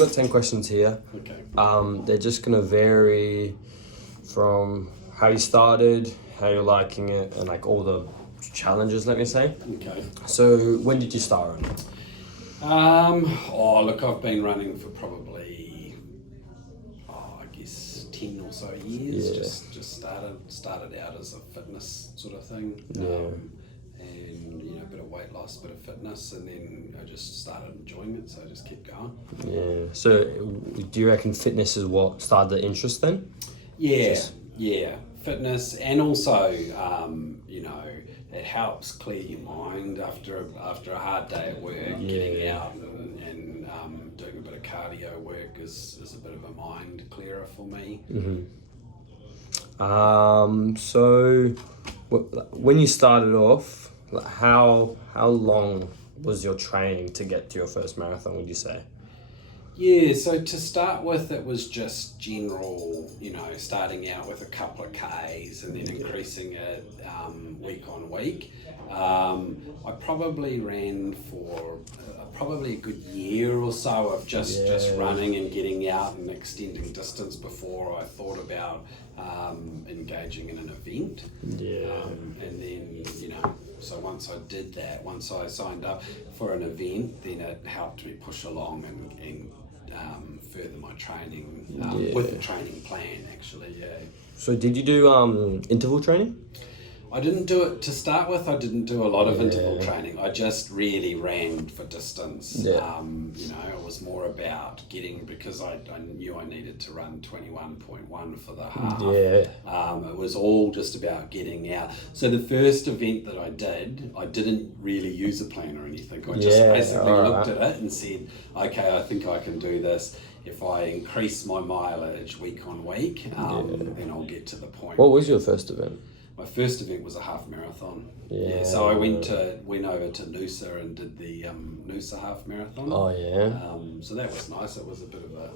I've got 10 questions here. Okay. They're just going to vary from how you started, how you're liking it, and like all the challenges, let me say. Okay. So, when did you start running? Look, I've been running for probably, I guess 10 or so years. Yeah. Just started out as a fitness sort of thing. Yeah. And a bit of weight loss, bit of fitness, and then I just started enjoying it, so I just kept going. Yeah. So, do you reckon fitness is what started the interest then? Yeah, fitness, and also it helps clear your mind after a hard day at work. Getting out and doing a bit of cardio work is a bit of a mind clearer for me. So, when you started off, how long was your training to get to your first marathon, would you say? Yeah, so to start with, it was just general, starting out with a couple of Ks and then increasing it week on week. I probably ran for probably a good year or so of just running and getting out and extending distance before I thought about engaging in an event. And then, so once I did that, once I signed up for an event, then it helped me push along and further my training with the training plan, actually. So did you do interval training? I didn't do it to start with. I didn't do a lot of interval training. I just really ran for distance. It was more about because I knew I needed to run 21.1 for the half. It was all just about getting out. So the first event that I did, I didn't really use a plan or anything. I just basically looked at it and said, okay, I think I can do this. If I increase my mileage week on week, then I'll get to the point. What was your first event? My first event was a half marathon. So I went over to Noosa and did the Noosa half marathon. Oh yeah. So that was nice. It was a bit of a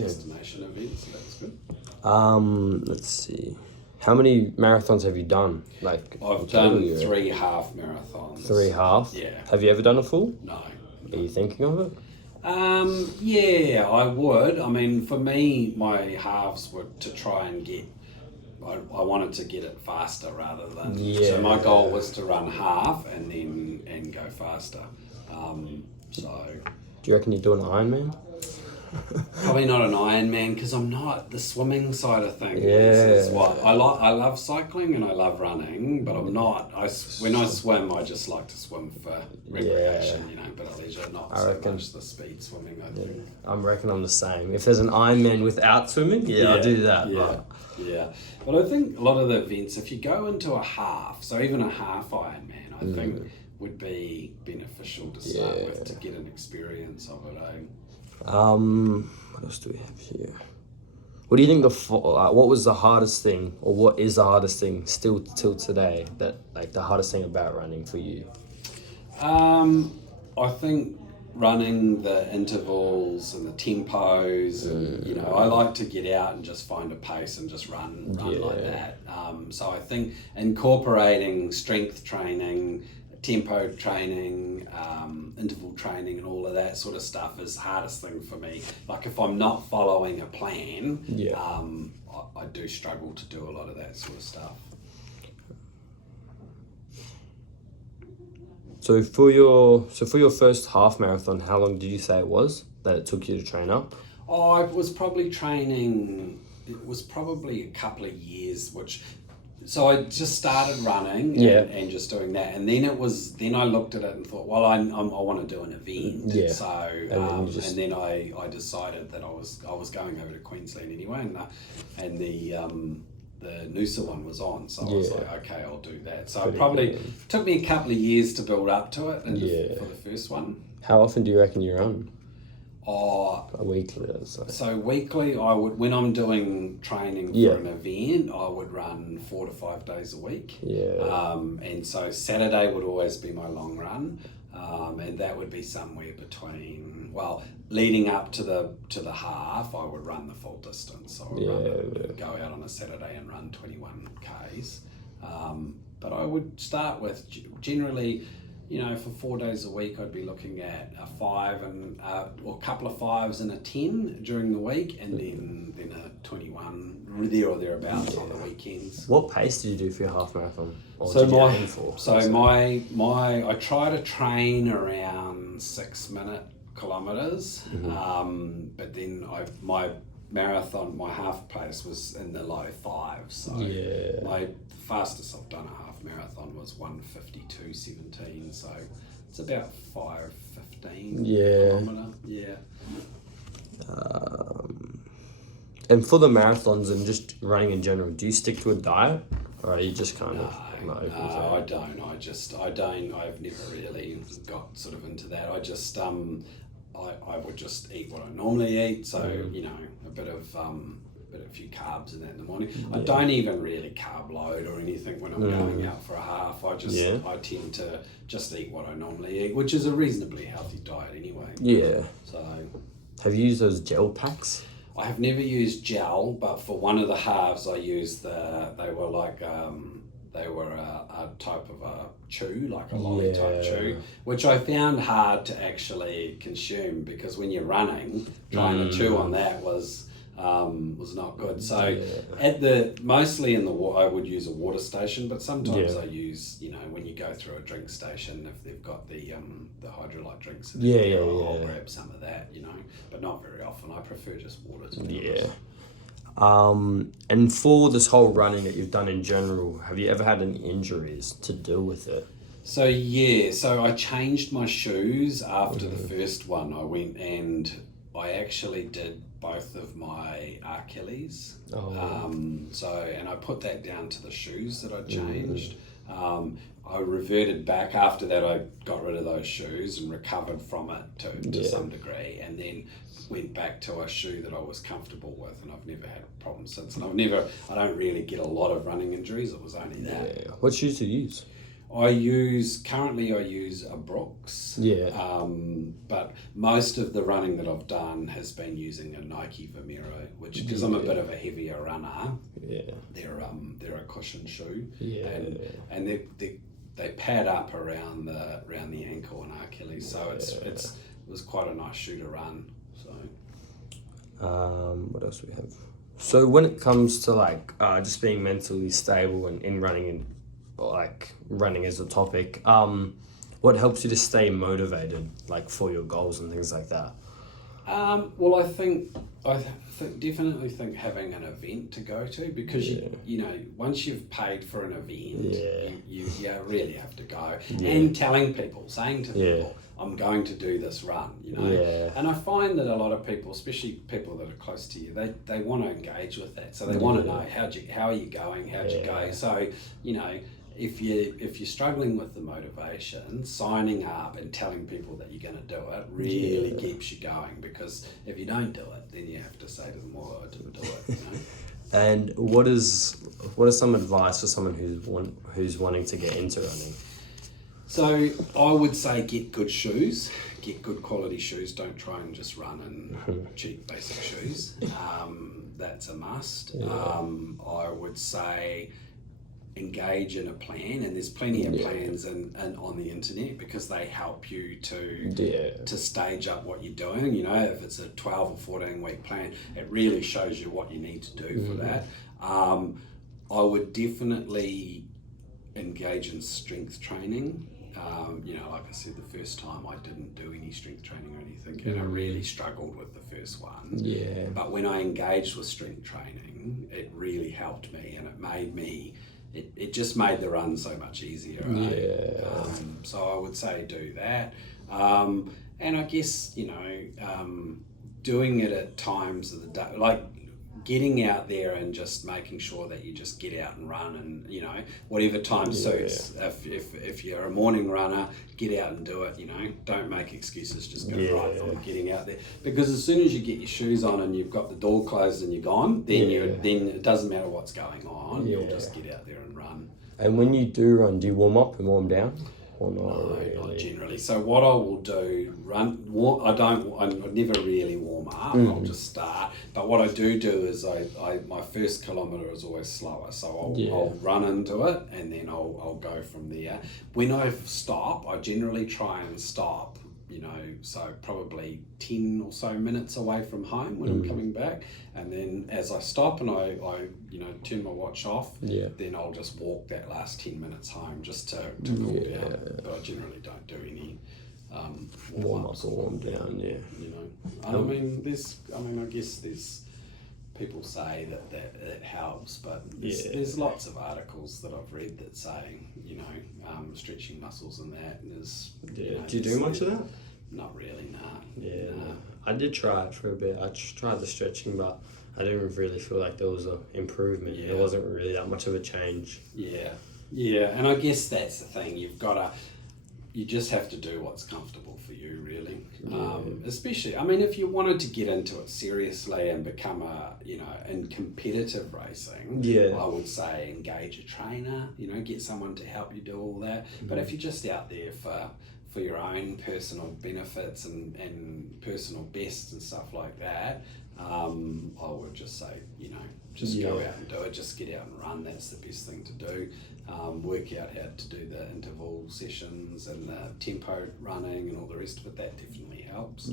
destination event, so that was good. Let's see. How many marathons have you done? I've done 3 half marathons. 3 half? Yeah. Have you ever done a full? No. Are you thinking of it? Yeah, I would. I mean, for me, my halves were to try and get. I wanted to get it faster rather than. So my goal was to run half and go faster. So. Do you reckon you'd do an Ironman? Probably not an Ironman because I'm not the swimming side of things. Is what I like. I love cycling and I love running, but I'm not. When I swim, I just like to swim for recreation, but at leisure, not much the speed swimming. I think. I reckon I'm the same. If there's an Ironman without swimming, I'll do that. Yeah. But I think a lot of the events, if you go into a half, so even a half Ironman, I think would be beneficial to start with to get an experience of it. What else do we have here? What do you think what was the hardest thing, or what is the hardest thing still till today, that the hardest thing about running for you? I think running the intervals and the tempos, and I like to get out and just find a pace and just run like that. So I think incorporating strength training, tempo training, interval training, and all of that sort of stuff is the hardest thing for me. Like if I'm not following a plan, I do struggle to do a lot of that sort of stuff. So for your first half marathon, how long did you say it was that it took you to train up? I was probably training. It was probably a couple of years, So I just started running and just doing that, and then I looked at it and thought, well, I want to do an event. So and then I decided that I was going over to Queensland anyway, and the Noosa one was on, so I was like, okay, I'll do that. So it probably took me a couple of years to build up to it, for the first one. How often do you reckon you run? Weekly. So weekly, I would, when I'm doing training for an event, I would run 4 to 5 days a week. And so Saturday would always be my long run, and that would be somewhere between. Leading up to the half, I would run the full distance. So I would go out on a Saturday and run 21 Ks. But I would start with generally for 4 days a week, I'd be looking at a 5 and or a couple of 5s and a 10 during the week, and then a 21 there or thereabouts on the weekends. What pace did you do for your half marathon? Or So did you my aim for? so my I try to train around 6 minute kilometers, but then my marathon, my half pace was in the low 5s. So my fastest I've done a half marathon was 1:52:17. So it's about 5:15 kilometer. Yeah. And for the marathons and just running in general, do you stick to a diet, or are you just kind of No, I don't. I've never really got sort of into that. I just I would just eat what I normally eat. So a bit of a few carbs in that in the morning. I don't even really carb load or anything when I'm going out for a half. I tend to just eat what I normally eat, which is a reasonably healthy diet anyway. Yeah. So have you used those gel packs? I have never used gel, but for one of the halves I used they were like they were a type of a chew, like a lolly type chew, which I found hard to actually consume, because when you're running, trying to chew on that was not good. So mostly in the water, I would use a water station, but sometimes I use, when you go through a drink station, if they've got the hydrolyte drinks in there, I'll grab some of that, but not very often. I prefer just water, to be honest. And for this whole running that you've done in general, have you ever had any injuries to deal with it? So I changed my shoes after the first one. I went and I actually did both of my Achilles. And I put that down to the shoes that I changed. I reverted back after that. I got rid of those shoes and recovered from it to some degree, and then went back to a shoe that I was comfortable with, and I've never had a problem since. And I don't really get a lot of running injuries. It was only that. Yeah. What shoes do you use? Currently I use a Brooks. But most of the running that I've done has been using a Nike Vomero, which, because I'm a bit of a heavier runner, they're a cushion shoe. And they pad up around the ankle and Achilles, so it was quite a nice shoe to run. So what else do we have? So when it comes to just being mentally stable and in running, and running as a topic, what helps you to stay motivated, for your goals and things like that? Well, I definitely think having an event to go to, because once you've paid for an event, you really have to go, and saying to people, I'm going to do this run, And I find that a lot of people, especially people that are close to you, they want to engage with that. So they want to know how are you going, how'd you go. So, if you're struggling with the motivation, signing up and telling people that you're going to do it really keeps you going, because if you don't do it, then you have to say to them, well, I didn't do it, And what is some advice for someone who's wanting to get into running? So I would say get good shoes, get good quality shoes. Don't try and just run in cheap basic shoes. That's a must. I would say engage in a plan, and there's plenty of plans and on the internet, because they help you to stage up what you're doing. If it's a 12 or 14 week plan, it really shows you what you need to do for that. I would definitely engage in strength training. Like I said, the first time I didn't do any strength training or anything, and I really struggled with the first one. But when I engaged with strength training, it really helped me, and it made me, it just made the run so much easier. So I would say do that. And I guess, doing it at times of the day, getting out there and just making sure that you just get out and run, and whatever time suits. If you're a morning runner, get out and do it. Don't make excuses, just go right from getting out there, because as soon as you get your shoes on and you've got the door closed and you're gone, then then it doesn't matter what's going on, you'll just get out there and run. And when you do run, do you warm up and warm down? Or No, not generally. So what I will do, I never really warm up. I'll just start. But what I do is I my first kilometre is always slower, so I'll run into it and then I'll go from there. When I stop, I generally try and stop, so probably 10 or so minutes away from home when I'm coming back, and then as I stop and I turn my watch off, then I'll just walk that last 10 minutes home just to cool down. But I generally don't do any warm down. I guess there's people say that it helps, but there's lots of articles that I've read that say stretching muscles and that is. Do you do much of that? Not really, nah. No. I did try it for a bit. I tried the stretching, but I didn't really feel like there was an improvement. There wasn't really that much of a change. Yeah, and I guess that's the thing. You just have to do what's comfortable for you, really. Especially, if you wanted to get into it seriously and become in competitive racing, I would say engage a trainer, get someone to help you do all that. But if you're just out there for your own personal benefits and personal bests and stuff like that, I would just say, just go out and do it. Just get out and run. That's the best thing to do. Work out how to do the interval sessions and the tempo running and all the rest of it. That definitely helps.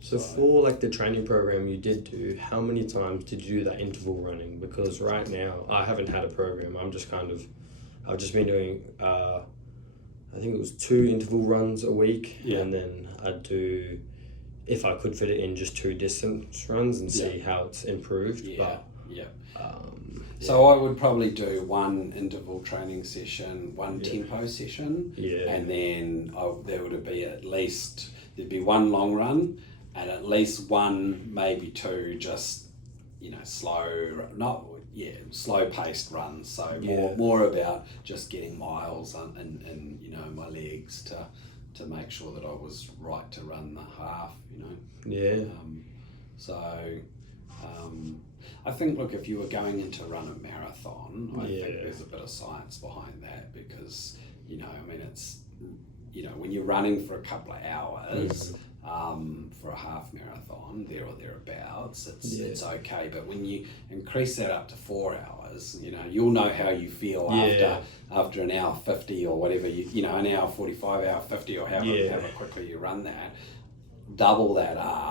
So for the training program you did do, how many times did you do that interval running? Because right now I haven't had a program. I've just been doing I think it was 2 interval runs a week, and then I'd do, if I could fit it in, just 2 distance runs and see how it's improved. So I would probably do 1 interval training session, 1 tempo session, and then there would be there'd be 1 long run and at least 1, maybe 2, just slow paced runs. So more about just getting miles in my legs to make sure that I was right to run the half. I think, look, if you were going in to run a marathon, I think there's a bit of science behind that, because it's when you're running for a couple of hours. For a half marathon, there or thereabouts, it's okay. But when you increase that up to 4 hours, you'll know how you feel after an hour 50 or whatever, an hour 45, hour 50, or however quickly you run that. Double that up.